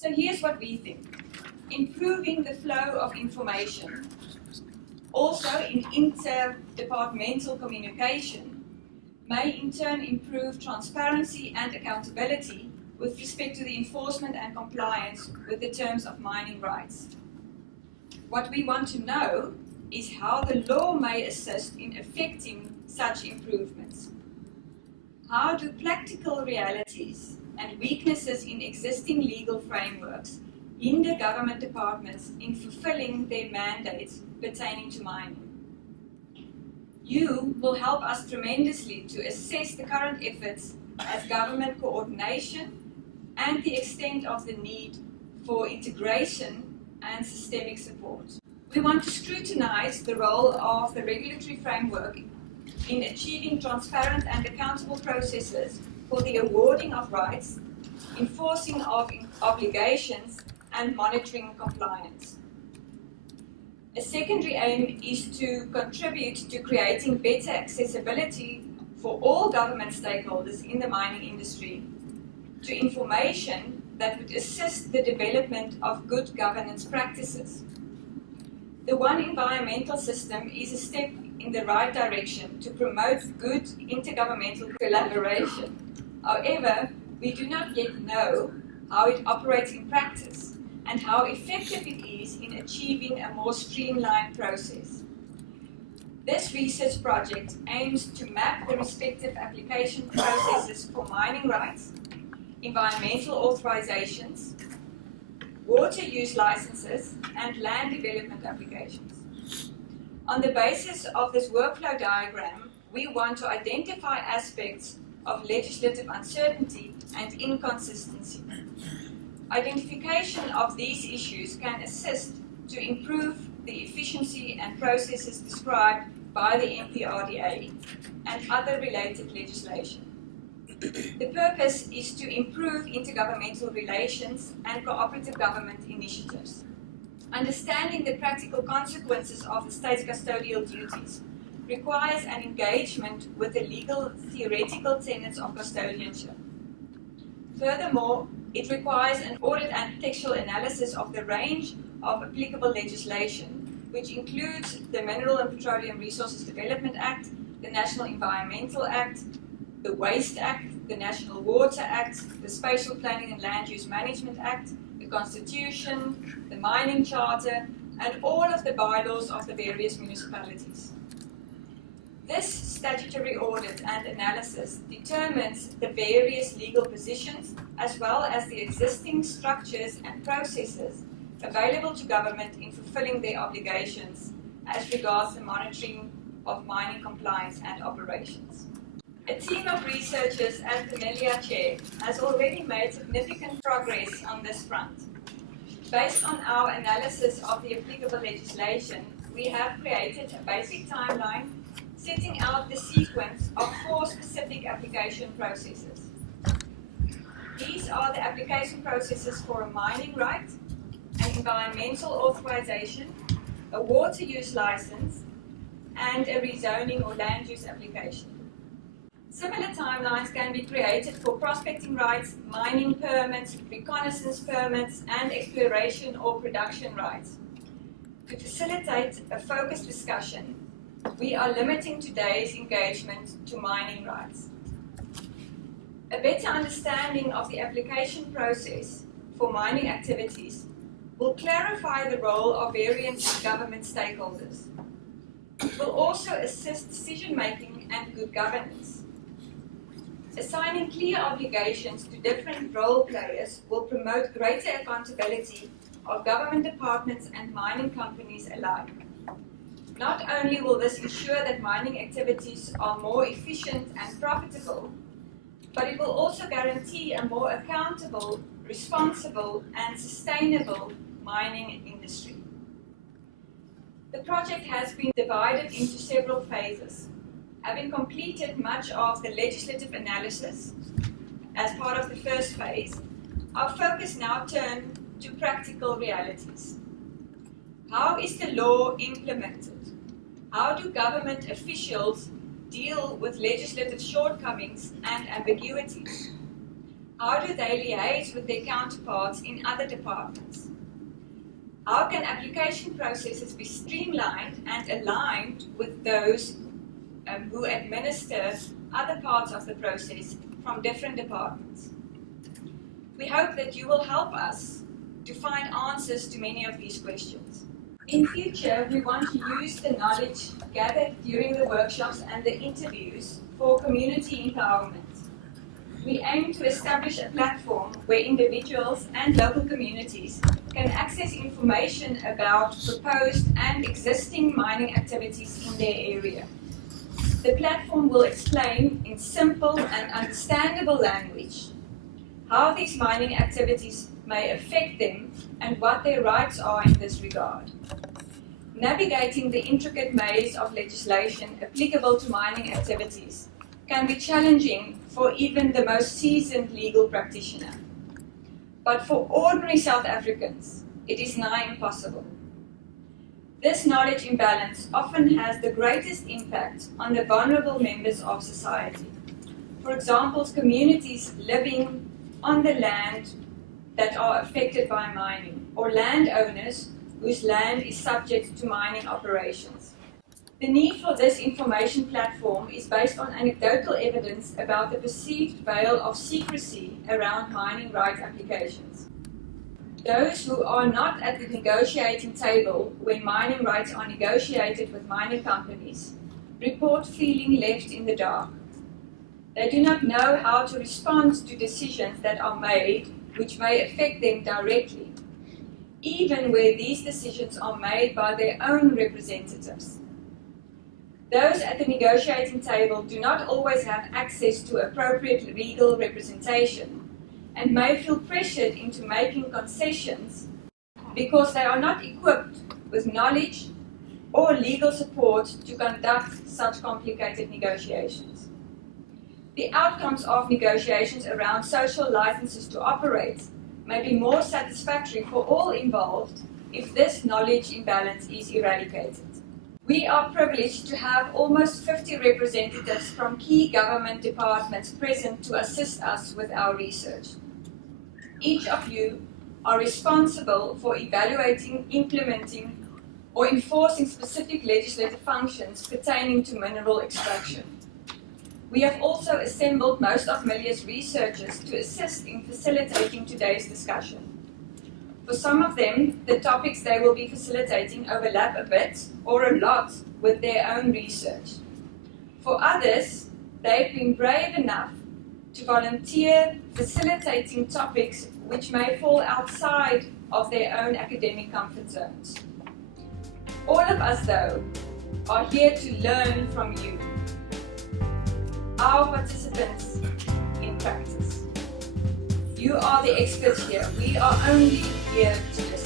So here's what we think. Improving the flow of information, also in interdepartmental communication, may in turn improve transparency and accountability with respect to the enforcement and compliance with the terms of mining rights. What we want to know is how the law may assist in effecting such improvements. How do practical realities and weaknesses in existing legal frameworks hinder government departments in fulfilling their mandates pertaining to mining? You will help us tremendously to assess the current efforts at government coordination and the extent of the need for integration and systemic support. We want to scrutinize the role of the regulatory framework in achieving transparent and accountable processes for the awarding of rights, enforcing of obligations, and monitoring compliance. A secondary aim is to contribute to creating better accessibility for all government stakeholders in the mining industry to information that would assist the development of good governance practices. The One Environmental System is a step in the right direction to promote good intergovernmental collaboration. However, we do not yet know how it operates in practice and how effective it is in achieving a more streamlined process. This research project aims to map the respective application processes for mining rights, environmental authorizations, water use licenses, and land development applications. On the basis of this workflow diagram, we want to identify aspects of legislative uncertainty and inconsistency. Identification of these issues can assist to improve the efficiency and processes described by the MPRDA and other related legislation. The purpose is to improve intergovernmental relations and cooperative government initiatives. Understanding the practical consequences of the state's custodial duties requires an engagement with the legal theoretical tenets of custodianship. Furthermore, it requires an audit and textual analysis of the range of applicable legislation, which includes the Mineral and Petroleum Resources Development Act, the National Environmental Act, the Waste Act, the National Water Act, the Spatial Planning and Land Use Management Act, the Constitution, the Mining Charter, and all of the bylaws of the various municipalities. This statutory audit and analysis determines the various legal positions as well as the existing structures and processes available to government in fulfilling their obligations as regards the monitoring of mining compliance and operations. A team of researchers at the MLiA chair has already made significant progress on this front. Based on our analysis of the applicable legislation, we have created a basic timeline setting out the sequence of 4 specific application processes. These are the application processes for a mining right, an environmental authorization, a water use license, and a rezoning or land use application. Similar timelines can be created for prospecting rights, mining permits, reconnaissance permits, and exploration or production rights. To facilitate a focused discussion, we are limiting today's engagement to mining rights. A better understanding of the application process for mining activities will clarify the role of various government stakeholders. It will also assist decision-making and good governance. Assigning clear obligations to different role players will promote greater accountability of government departments and mining companies alike. Not only will this ensure that mining activities are more efficient and profitable, but it will also guarantee a more accountable, responsible, and sustainable mining industry. The project has been divided into several phases. Having completed much of the legislative analysis as part of the first phase, our focus now turns to practical realities. How is the law implemented? How do government officials deal with legislative shortcomings and ambiguities? How do they liaise with their counterparts in other departments? How can application processes be streamlined and aligned with those who administer other parts of the process from different departments? We hope that you will help us to find answers to many of these questions. In future, we want to use the knowledge gathered during the workshops and the interviews for community empowerment. We aim to establish a platform where individuals and local communities can access information about proposed and existing mining activities in their area. The platform will explain in simple and understandable language how these mining activities may affect them and what their rights are in this regard. Navigating the intricate maze of legislation applicable to mining activities can be challenging for even the most seasoned legal practitioner. But for ordinary South Africans, it is nigh impossible. This knowledge imbalance often has the greatest impact on the vulnerable members of society. For example, communities living on the land that are affected by mining, or landowners whose land is subject to mining operations. The need for this information platform is based on anecdotal evidence about the perceived veil of secrecy around mining right applications. Those who are not at the negotiating table when mining rights are negotiated with mining companies report feeling left in the dark. They do not know how to respond to decisions that are made which may affect them directly, even where these decisions are made by their own representatives. Those at the negotiating table do not always have access to appropriate legal representation and may feel pressured into making concessions because they are not equipped with knowledge or legal support to conduct such complicated negotiations. The outcomes of negotiations around social licenses to operate may be more satisfactory for all involved if this knowledge imbalance is eradicated. We are privileged to have almost 50 representatives from key government departments present to assist us with our research. Each of you are responsible for evaluating, implementing, or enforcing specific legislative functions pertaining to mineral extraction. We have also assembled most of MLiA's researchers to assist in facilitating today's discussion. For some of them, the topics they will be facilitating overlap a bit or a lot with their own research. For others, they've been brave enough to volunteer facilitating topics which may fall outside of their own academic comfort zones. All of us, though, are here to learn from you, our participants in practice. You are the experts here. We are only here to listen.